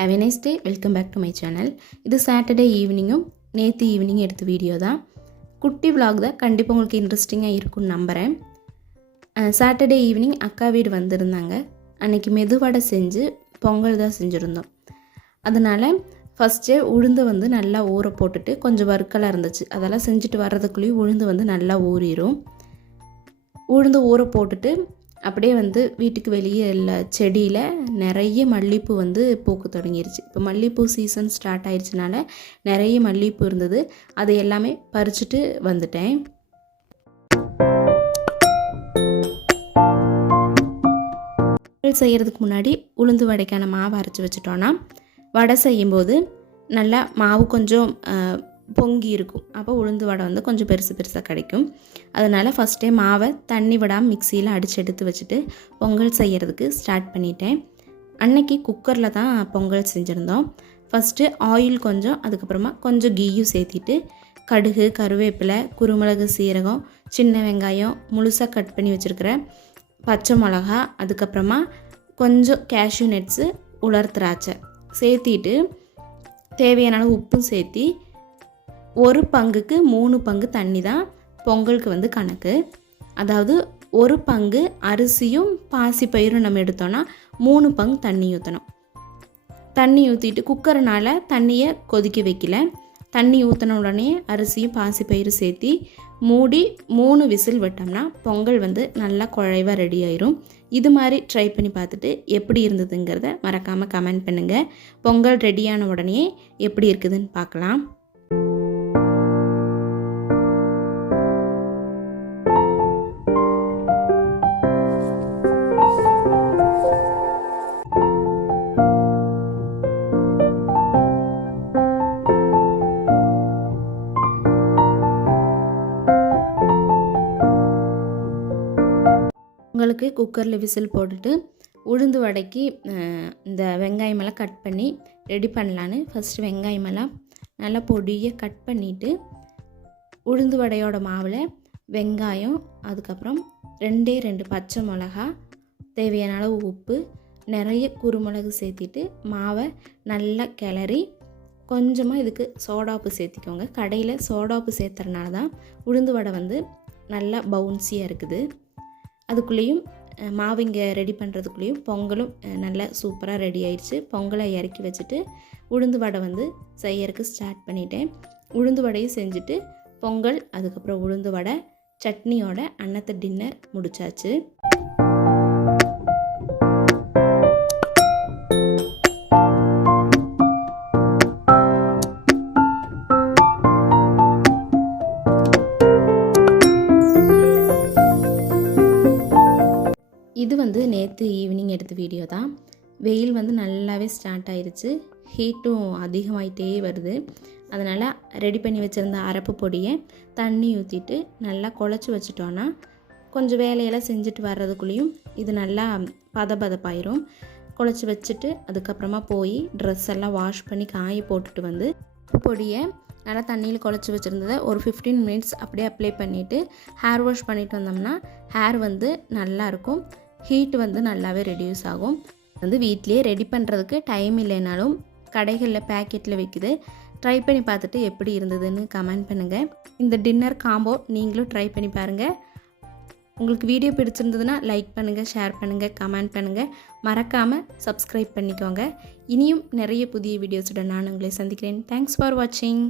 Have a nice day. Welcome back to my channel. இது Saturday ஈவினிங்கும் நேற்று evening எடுத்த வீடியோ தான். குட்டி விலாக் தான், கண்டிப்பாக உங்களுக்கு இன்ட்ரெஸ்டிங்காக இருக்கும்னு நம்புகிறேன். சாட்டர்டே ஈவினிங் அக்கா வீடு வந்திருந்தாங்க. அன்றைக்கி மெதுவடை செஞ்சு பொங்கல் தான் செஞ்சுருந்தோம். அதனால் ஃபஸ்ட்டே உளுந்து வந்து நல்லா ஊற போட்டுட்டு கொஞ்சம் வறுக்கலாக இருந்துச்சு. அதெல்லாம் செஞ்சுட்டு வர்றதுக்குள்ளேயும் உளுந்து வந்து நல்லா ஊறிடும். உளுந்து ஊற போட்டுட்டு அப்படியே வந்து வீட்டுக்கு வெளியே எல்லா செடியில் நிறைய மல்லிகைப்பூ வந்து பூக்க தொடங்கிருச்சு. இப்போ மல்லிகைப்பூ சீசன் ஸ்டார்ட் ஆயிடுச்சுனால நிறைய மல்லிகைப்பூ இருந்தது. அதை எல்லாமே பறிச்சுட்டு வந்துட்டேன். செய்கிறதுக்கு முன்னாடி உளுந்து வடைக்கான மாவு அரைச்சி வச்சுட்டோன்னா வடை செய்யும்போது நல்லா மாவு கொஞ்சம் பொங்கி இருக்கும். அப்போ உளுந்து வடை வந்து கொஞ்சம் பெருசு பெருசாக கிடைக்கும். அதனால் ஃபஸ்ட்டே மாவை தண்ணி விடாமல் மிக்சியில் அடித்து எடுத்து வச்சுட்டு பொங்கல் செய்கிறதுக்கு ஸ்டார்ட் பண்ணிட்டேன். அன்னைக்கு குக்கரில் தான் பொங்கல் செஞ்சுருந்தோம். ஃபஸ்ட்டு ஆயில் கொஞ்சம், அதுக்கப்புறமா கொஞ்சம் கீயும் சேர்த்திட்டு கடுகு, கருவேப்பிலை, குருமிளகு, சீரகம், சின்ன வெங்காயம், முழுசாக கட் பண்ணி வச்சுருக்கிற பச்சை மிளகா, அதுக்கப்புறமா கொஞ்சம் கேஷ்யூ நட்ஸு, உலர் திராட்சை சேர்த்திட்டு தேவையான உப்பும் சேர்த்தி 1 பங்குக்கு 3 பங்கு தண்ணி தான் பொங்கலுக்கு வந்து கணக்கு. அதாவது 1 பங்கு அரிசியும் பாசிப்பயிரும் நம்ம எடுத்தோன்னா 3 பங்கு தண்ணி ஊற்றணும். தண்ணி ஊற்றிட்டு குக்கர்னால் தண்ணியை கொதிக்க வைக்கல. தண்ணி ஊற்றின உடனே அரிசியும் பாசிப்பயிரும் சேர்த்தி மூடி 3 விசில் விட்டோம்னா பொங்கல் வந்து நல்லா குழைவாக ரெடி ஆயிரும். இது மாதிரி ட்ரை பண்ணி பார்த்துட்டு எப்படி இருந்ததுங்கிறத மறக்காமல் கமெண்ட் பண்ணுங்கள். பொங்கல் ரெடியான உடனே எப்படி இருக்குதுன்னு பார்க்கலாம். உங்களுக்கு குக்கரில் விசில் போட்டுட்டு உளுந்து வடைக்கு இந்த வெங்காயமெல்லாம் கட் பண்ணி ரெடி பண்ணலான்னு ஃபஸ்ட்டு வெங்காயமெல்லாம் நல்லா பொடியை கட் பண்ணிவிட்டு உளுந்து வடையோட மாவில் வெங்காயம், அதுக்கப்புறம் 2 பச்சை மிளகா, தேவையான அளவு உப்பு, நிறைய குருமிளகு சேர்த்திட்டு மாவை நல்லா கிளறி கொஞ்சமாக இதுக்கு சோடாப்பு சேர்த்திக்கோங்க. கடையில் சோடாப்பு சேர்த்துறனால தான் உளுந்து வடை வந்து நல்லா பவுன்சியாக இருக்குது. அதுக்குள்ளேயும் மாவு இங்கே ரெடி பண்ணுறதுக்குள்ளேயும் பொங்கலும் நல்லா சூப்பராக ரெடி ஆயிடுச்சு. பொங்கலை இறக்கி வச்சுட்டு உளுந்து வடை வந்து செய்யறதுக்கு ஸ்டார்ட் பண்ணிட்டேன். உளுந்து வடையும் செஞ்சுட்டு பொங்கல், அதுக்கப்புறம் உளுந்து வடை சட்னியோட அன்னத்தை டின்னர் முடிச்சாச்சு. இது வந்து நேற்று ஈவினிங் எடுத்த வீடியோ தான். வெயில் வந்து நல்லாவே ஸ்டார்ட் ஆயிடுச்சு. ஹீட்டும் அதிகமாகிட்டே வருது. அதனால் ரெடி பண்ணி வச்சுருந்த அரப்பு பொடியை தண்ணி ஊற்றிட்டு நல்லா குழச்சி வச்சுட்டோன்னா கொஞ்சம் வேலையெல்லாம் செஞ்சுட்டு வர்றதுக்குள்ளேயும் இது நல்லா பதப்பதப்பாயிரும். குழச்சி வச்சுட்டு அதுக்கப்புறமா போய் ட்ரெஸ் எல்லாம் வாஷ் பண்ணி காய போட்டுட்டு வந்து அரப்பு பொடியை நல்லா தண்ணியில் குழச்சி வச்சுருந்ததை ஒரு 15 மினிட்ஸ் அப்படியே அப்ளை பண்ணிவிட்டு ஹேர் வாஷ் பண்ணிட்டு வந்தோம்னா ஹேர் வந்து நல்லாயிருக்கும். ஹீட் வந்து நல்லாவே ரெடியூஸ் ஆகும். வந்து வீட்லேயே ரெடி பண்ணுறதுக்கு டைம் இல்லைனாலும் கடைகளில் பேக்கெட்டில் விற்குது. ட்ரை பண்ணி பார்த்துட்டு எப்படி இருந்ததுன்னு கமெண்ட் பண்ணுங்கள். இந்த டின்னர் காம்போ நீங்களும் ட்ரை பண்ணி பாருங்கள். உங்களுக்கு வீடியோ பிடிச்சிருந்ததுன்னா லைக் பண்ணுங்கள், ஷேர் பண்ணுங்கள், கமெண்ட் பண்ணுங்கள். மறக்காமல் சப்ஸ்கிரைப் பண்ணிக்கோங்க. இனியும் நிறைய புதிய வீடியோஸுடன் நான் உங்களை சந்திக்கிறேன். தேங்க்ஸ் ஃபார் வாட்சிங்.